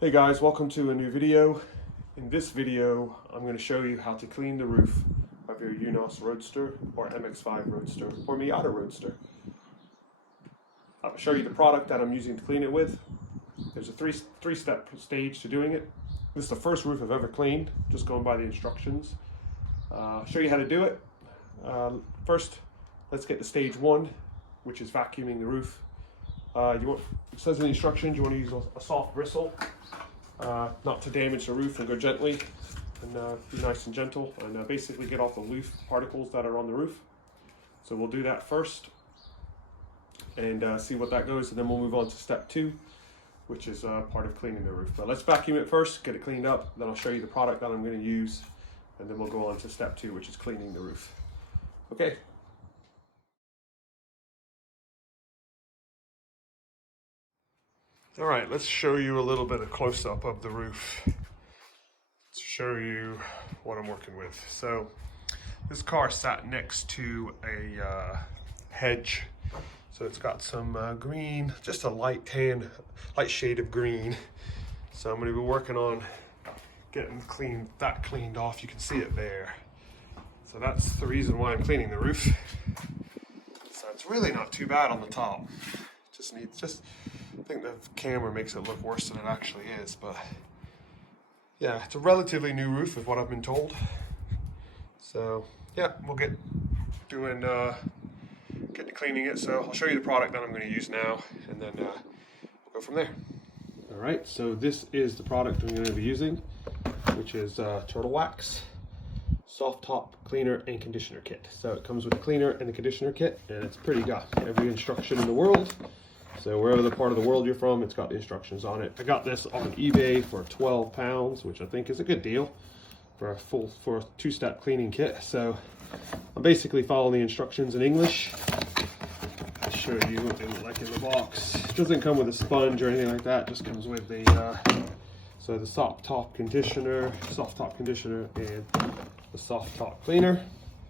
Hey guys, welcome to a new video. In this video, I'm going to show you how to clean the roof of your Eunos Roadster or MX5 Roadster or Miata Roadster. I'll show you the product that I'm using to clean it with. There's a three-step stage to doing it. This is the first roof I've ever cleaned, just going by the instructions. I'll show you how to do it. First, let's get to stage one, which is vacuuming the roof. It says in the instructions you want to use a soft bristle, not to damage the roof, and go gently and be nice and gentle and basically get off the loose particles that are on the roof. So we'll do that first and see what that goes, and then we'll move on to step two, which is part of cleaning the roof. But let's vacuum it first, get it cleaned up, then I'll show you the product that I'm going to use, and then we'll go on to step two, which is cleaning the roof. Okay. All right, let's show you a little bit of close-up of the roof to show you what I'm working with. So this car sat next to a hedge. So it's got some green, just a light tan, light shade of green. So I'm gonna be working on getting that cleaned off. You can see it there. So that's the reason why I'm cleaning the roof. So it's really not too bad on the top. I think the camera makes it look worse than it actually is, but yeah, it's a relatively new roof is what I've been told. So yeah, we'll get doing get to cleaning it. So I'll show you the product that I'm going to use now, and then we'll go from there. All right, so this is the product I'm going to be using, which is Turtle Wax Soft Top Cleaner and Conditioner Kit. So it comes with the cleaner and the conditioner kit, and it's pretty got every instruction in the world. So wherever the part of the world you're from, it's got the instructions on it. I got this on eBay for £12, which I think is a good deal for a two-step cleaning kit. So I'm basically following the instructions in English. I'll show you what they look like in the box. It doesn't come with a sponge or anything like that. It just comes with the the soft top conditioner, and the soft top cleaner.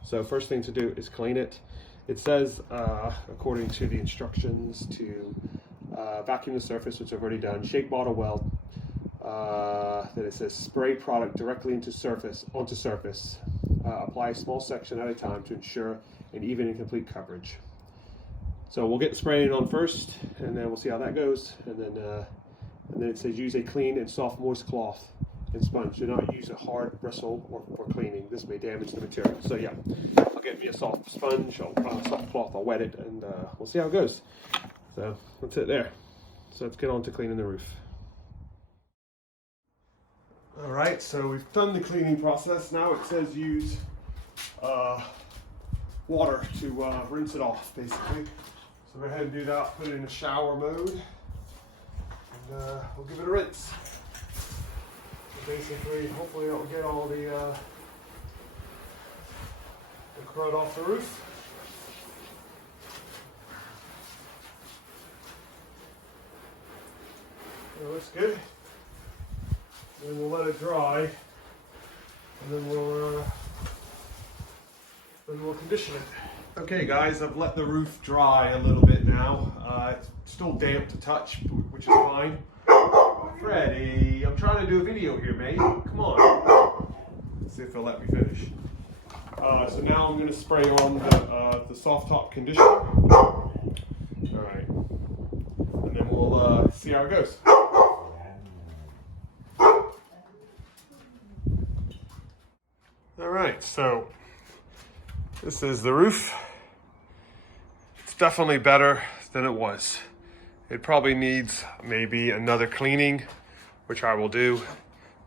So first thing to do is clean it. It says, according to the instructions, to vacuum the surface, which I've already done, shake bottle weld. Then it says spray product directly onto surface. Apply a small section at a time to ensure an even and complete coverage. So we'll get the spraying on first, and then we'll see how that goes. And then it says use a clean and soft moist cloth and sponge. Do not use a hard bristle for cleaning. This may damage the material. So yeah, I'll get me a soft sponge, soft cloth, I'll wet it, and we'll see how it goes. So that's it there. So let's get on to cleaning the roof. All right, so we've done the cleaning process. Now it says use water to rinse it off, basically. So go ahead and do that, put it in a shower mode, and we'll give it a rinse. Basically, hopefully it'll get all the crud off the roof. It looks good. Then we'll let it dry, and then we'll condition it. Okay guys, I've let the roof dry a little bit now. It's still damp to touch, which is fine. Freddie, I'm trying to do a video here, mate. Come on. Let's see if they'll let me finish. So now I'm going to spray on the soft top conditioner. All right. And then we'll see how it goes. All right, so this is the roof. It's definitely better than it was. It probably needs maybe another cleaning, which I will do,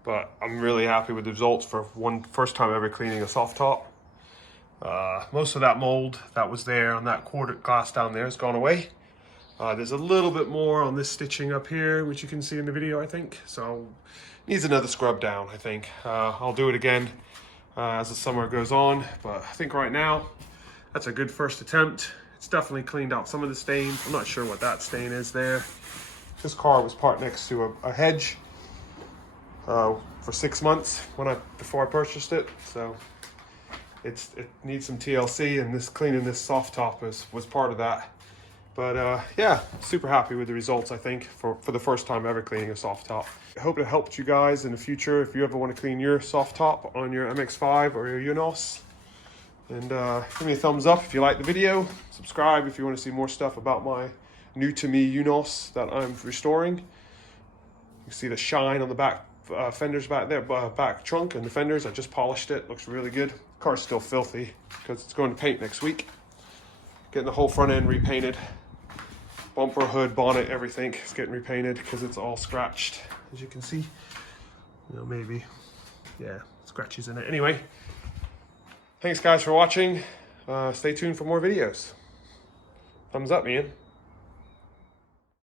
but I'm really happy with the results for first time ever cleaning a soft top. Most of that mold that was there on that quarter glass down there has gone away. There's a little bit more on this stitching up here, which you can see in the video, I think. So needs another scrub down, I think. I'll do it again as the summer goes on, but I think right now that's a good first attempt. It's definitely cleaned out some of the stains. I'm not sure what that stain is there. This car was parked next to a hedge for 6 months before I purchased it. So it needs some TLC, and cleaning this soft top was part of that. But yeah, super happy with the results, I think, for the first time ever cleaning a soft top. I hope it helped you guys in the future if you ever want to clean your soft top on your MX5 or your Eunos. And give me a thumbs up if you like the video. Subscribe if you want to see more stuff about my new to me Eunos that I'm restoring. You can see the shine on the back fenders back there, back trunk and the fenders. I just polished it, looks really good. Car's still filthy because it's going to paint next week. Getting the whole front end repainted. Bumper, hood, bonnet, everything is getting repainted because it's all scratched, as you can see. You know, maybe, yeah, scratches in it. Anyway, thanks guys for watching. Stay tuned for more videos. Thumbs up, man.